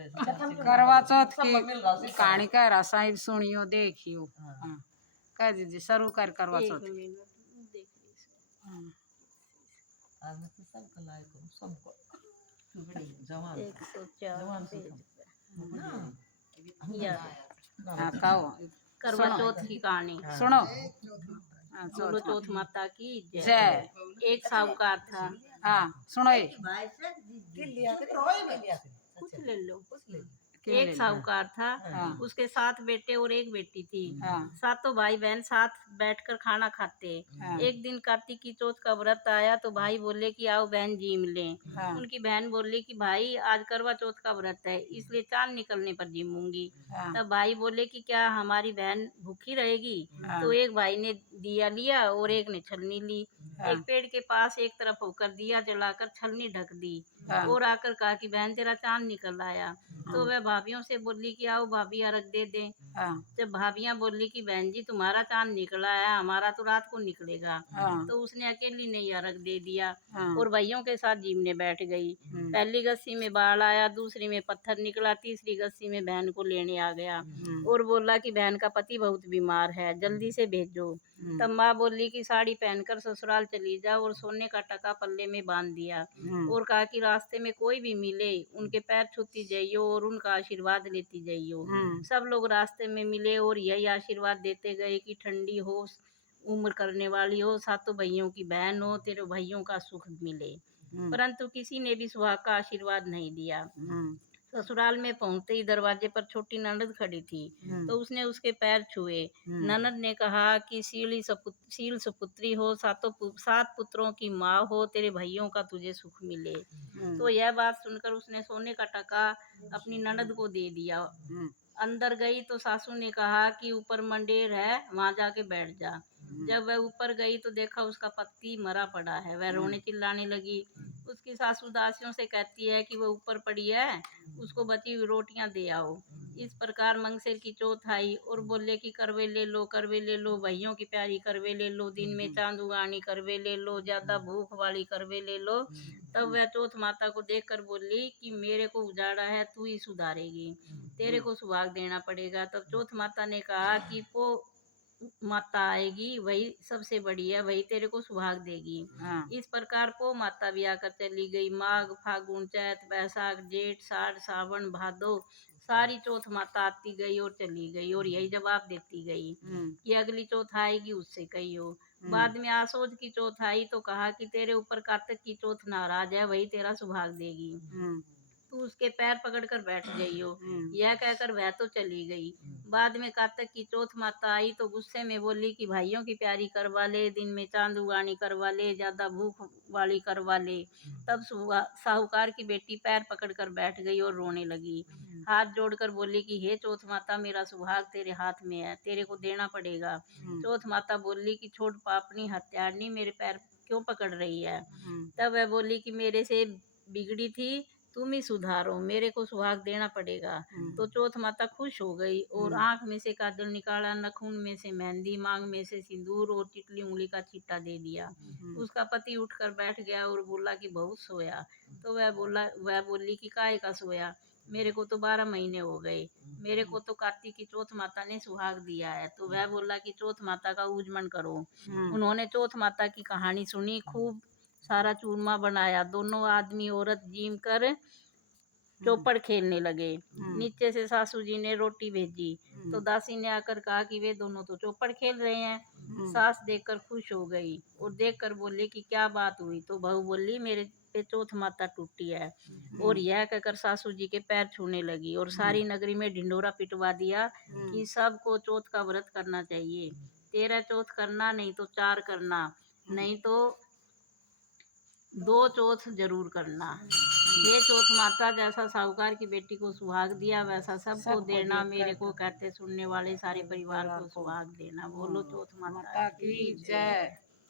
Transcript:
करवा चौथ की कहानी कह रहा साहिब सुनियो देखियो। हाँ कह दीजिए शुरू कर करवा चौथ की। हाँ कहो करवा चौथ की कहानी सुनो। बोलो चौथ माता की जय। एक साहूकार था। हाँ सुनो कुछ ले लो। एक साहूकार था। हाँ। उसके 7 बेटे और 1 बेटी थी। हाँ। सातों भाई बहन साथ बैठकर खाना खाते। हाँ। एक दिन कार्तिक की चौथ का व्रत आया तो भाई बोले कि आओ बहन जी मिलें। हाँ। उनकी बहन बोली कि भाई आज करवा चौथ का व्रत है इसलिए चांद निकलने पर जीमूंगी। हाँ। तब भाई बोले कि क्या हमारी बहन भूखी रहेगी। हाँ। तो एक भाई ने दिया लिया और एक ने छलनी ली। हाँ। एक पेड़ के पास एक तरफ होकर दिया जलाकर छलनी ढक दी। हाँ। और आकर कहा कि बहन तेरा चांद निकल आया। तो वह भाभियों से बोली कि आओ भाभी अर्घ दे दें। हाँ। जब भाभियां बोली कि बहन जी तुम्हारा चांद निकला है हमारा तो रात को निकलेगा। हाँ। तो उसने अकेली ने अर्घ दे दिया। हाँ। और भाइयों के साथ जीमने बैठ गई। पहली गस्सी में बाढ़ आया, दूसरी में पत्थर निकला, तीसरी गस्सी में बहन को लेने आ गया और बोला कि बहन का पति बहुत बीमार है जल्दी से भेजो। तब माँ बोली कि साड़ी पहनकर ससुराल चली जाओ और सोने का टका पल्ले में बांध दिया और कहा कि रास्ते में कोई भी मिले उनके पैर छूती जाइयो और उनका आशीर्वाद लेती जाइयो। सब लोग रास्ते में मिले और यही आशीर्वाद देते गए कि ठंडी हो, उम्र करने वाली हो, सातों भाइयों की बहन हो, तेरे भाइयों का सुख मिले। परंतु किसी ने भी सुहाग का आशीर्वाद नहीं दिया। ससुराल में पहुंचते ही दरवाजे पर छोटी ननद खड़ी थी तो उसने उसके पैर छुए। ननद ने कहा कि शील सुपुत्री हो, 7 पुत्रों की माँ हो, तेरे भाइयों का तुझे सुख मिले। तो यह बात सुनकर उसने सोने का टका अपनी ननद को दे दिया। अंदर गई तो सासू ने कहा कि ऊपर मंडेर है वहां जाके बैठ जा। जब वह ऊपर गई तो देखा उसका पति मरा पड़ा है। वह रोने चिल्लाने लगी। उसकी सासू दासियों से कहती है कि वह ऊपर पड़ी है उसको बची हुई रोटियां दे आओ। इस प्रकार मंगसेर की चौथ आई और बोले कि करवे ले लो, करवे ले लो, भाइयों की प्यारी करवे ले लो, दिन में चांद उगानी करवे ले लो, ज्यादा भूख वाली करवे ले लो। तब वह चौथ माता को देखकर बोली कि मेरे को उजाड़ा है तू ही सुधारेगी, तेरे को सुहाग देना पड़ेगा। तब चौथ माता ने कहा कि वो माता आएगी वही सबसे बड़ी है, वही तेरे को सुहाग देगी। हाँ। इस प्रकार पो माता भी आकर चली गई। माघ फागुन चैत बैसाख जेठ साढ़ सावन भादो सारी चौथ माता आती गई और चली गई और यही जवाब देती गई कि अगली चौथ आएगी उससे कहियो। बाद में आसोज की चौथ आई तो कहा कि तेरे ऊपर कार्तिक की चौथ नाराज है वही तेरा सुहाग देगी, तू उसके पैर पकड़कर बैठ जाइयो। यह कहकर वह तो चली गई। बाद में कार्तिक की चौथ माता आई तो गुस्से में बोली कि भाइयों की प्यारी करवा ले, दिन में चांद उगानी करवा ले, ज्यादा भूख वाली करवा ले। तब साहूकार की बेटी पैर पकड़कर बैठ गई और रोने लगी। हाथ जोड़कर बोली कि हे चौथ माता मेरा सुहाग तेरे हाथ में है, तेरे को देना पड़ेगा। चौथ माता बोली कि छोड़ पापनी हत्यारनी, मेरे पैर क्यों पकड़ रही है। तब वह बोली कि मेरे से बिगड़ी थी, तुम ही सुधारो, मेरे को सुहाग देना पड़ेगा। तो चौथ माता खुश हो गई और आंख में से काजल निकाला, नखून में से मेहंदी, मांग में से सिंदूर और टिकली उंगली का छींटा दे दिया। उसका पति उठकर बैठ गया और बोला कि बहुत सोया। तो वह बोली कि काहे का सोया, मेरे को तो 12 महीने हो गए, मेरे को तो कार्तिक की चौथ माता ने सुहाग दिया है। तो वह बोला कि चौथ माता का उजमन करो। उन्होंने चौथ माता की कहानी सुनी, खूब सारा चूरमा बनाया, दोनों आदमी औरत जीम कर चौपड़ खेलने लगे। नीचे से सासू जी ने रोटी भेजी तो दासी ने आकर कहा कि वे दोनों तो चौपड़ खेल रहे हैं। सास देखकर खुश हो गई और देखकर बोली कि क्या बात हुई। तो बहू बोली मेरे पे चौथ माता टूटी है। और यह कहकर सासू जी के पैर छूने लगी और सारी नगरी में ढिंडोरा पिटवा दिया कि सबको चौथ का व्रत करना चाहिए। 13 चौथ करना, नहीं तो 4 करना, नहीं तो 2 चौथ जरूर करना। ये चौथ माता जैसा साहूकार की बेटी को सुहाग दिया वैसा सबको देना, मेरे को कहते सुनने वाले सारे परिवार को सुहाग देना। बोलो चौथ माता की जय।